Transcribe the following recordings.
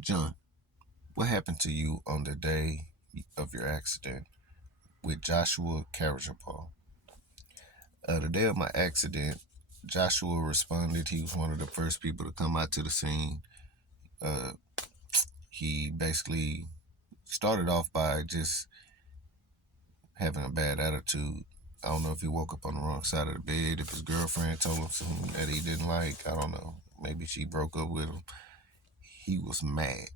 John, what happened to you on the day of your accident with Joshua Carabajal? The day of my accident, Joshua responded. He was one of the first people to come out to the scene. Uh, he basically started off by just having a bad attitude. I don't know if he woke up on the wrong side of the bed, if his girlfriend told him something that he didn't like. I don't know. Maybe she broke up with him. He was mad.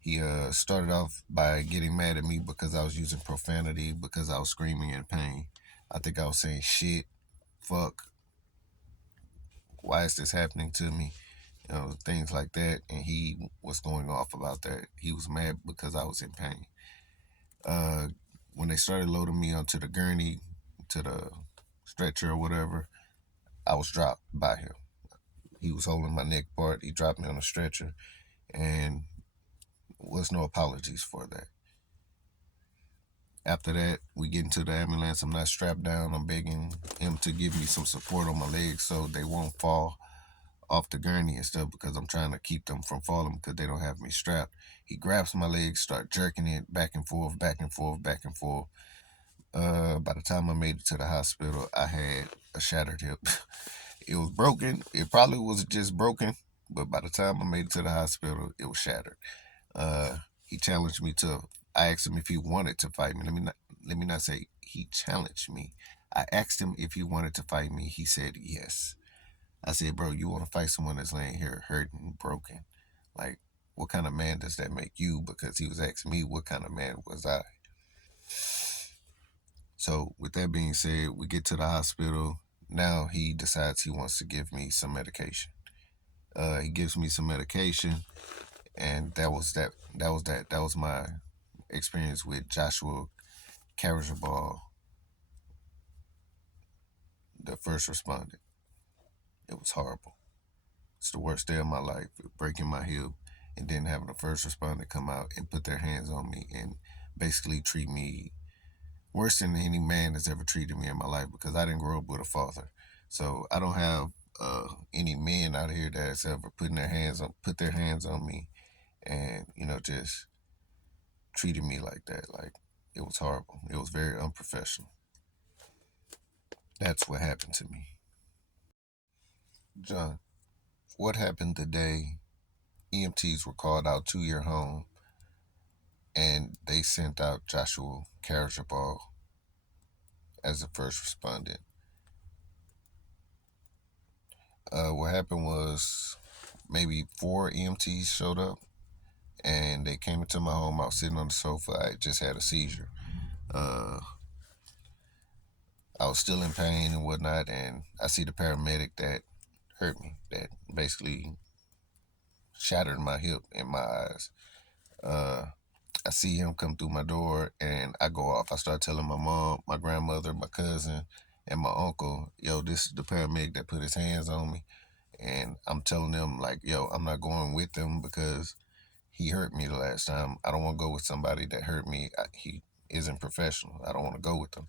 He started off by getting mad at me because I was using profanity, because I was screaming in pain. I think I was saying shit, fuck, why is this happening to me? Things like that. And he was going off about that. He was mad because I was in pain. Uh, when they started loading me onto the gurney, to the stretcher or whatever, I was dropped by him. He was holding my neck part. He dropped me on the stretcher, and was no apologies for that. After that, we get into the ambulance. I'm not strapped down. I'm begging him to give me some support on my legs so they won't fall off the gurney and stuff, because I'm trying to keep them from falling because they don't have me strapped. He grabs my legs, start jerking it back and forth, back and forth, back and forth. By the time I made it to the hospital, I had a shattered hip. It was broken. It probably was just broken, but by the time I made it to the hospital, it was shattered. He challenged me to. I asked him if he wanted to fight me. Let me not say he challenged me. I asked him if he wanted to fight me. He said yes. I said, bro, you want to fight someone that's laying here hurting, broken? Like, what kind of man does that make you? Because he was asking me what kind of man was I. So, with that being said, we get to the hospital. Now he decides he wants to give me some medication. He gives me some medication, and that was that. That was that. That was my experience with Joshua Carabajal, the first respondent. It was horrible. It's the worst day of my life, breaking my hip, and then having a first responder come out and put their hands on me and basically treat me worse than any man has ever treated me in my life, because I didn't grow up with a father. So I don't have any men out here that's ever put their hands on me, and just treated me like that. Like, it was horrible. It was very unprofessional. That's what happened to me. John, what happened the day EMTs were called out to your home and they sent out Joshua Carabajal as the first respondent? What happened was maybe 4 EMTs showed up and they came into my home. I was sitting on the sofa. I just had a seizure. Uh, I was still in pain and whatnot, and I see the paramedic that hurt me, that basically shattered my hip in my eyes. Uh, I see him come through my door and I go off. I start telling my mom, my grandmother, my cousin, and my uncle, yo, this is the paramedic that put his hands on me. And I'm telling them, like, yo, I'm not going with them because he hurt me the last time. I don't want to go with somebody that hurt me. He isn't professional. I don't want to go with them.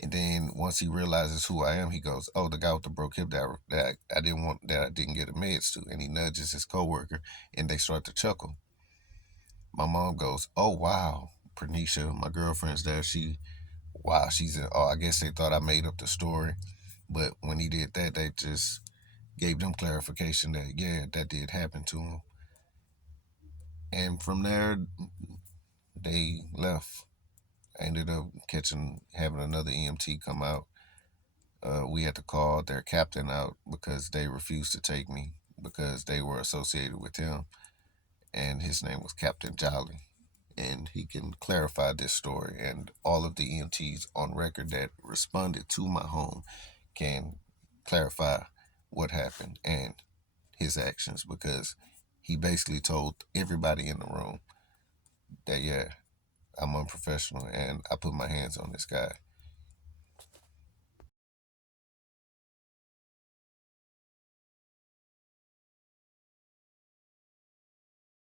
And then once he realizes who I am, he goes, "Oh, the guy with the broke hip that I didn't want, that I didn't get a meds to." And he nudges his coworker, and they start to chuckle. My mom goes, "Oh wow, Pernisha, my girlfriend's there. Wow, she's in. Oh, I guess they thought I made up the story, but when he did that, they just gave them clarification that yeah, that did happen to him." And from there, they left. I ended up having another EMT come out. We had to call their captain out because they refused to take me because they were associated with him, and his name was Captain Jolly. And he can clarify this story. And all of the EMTs on record that responded to my home can clarify what happened and his actions, because he basically told everybody in the room that, yeah, I'm unprofessional and I put my hands on this guy.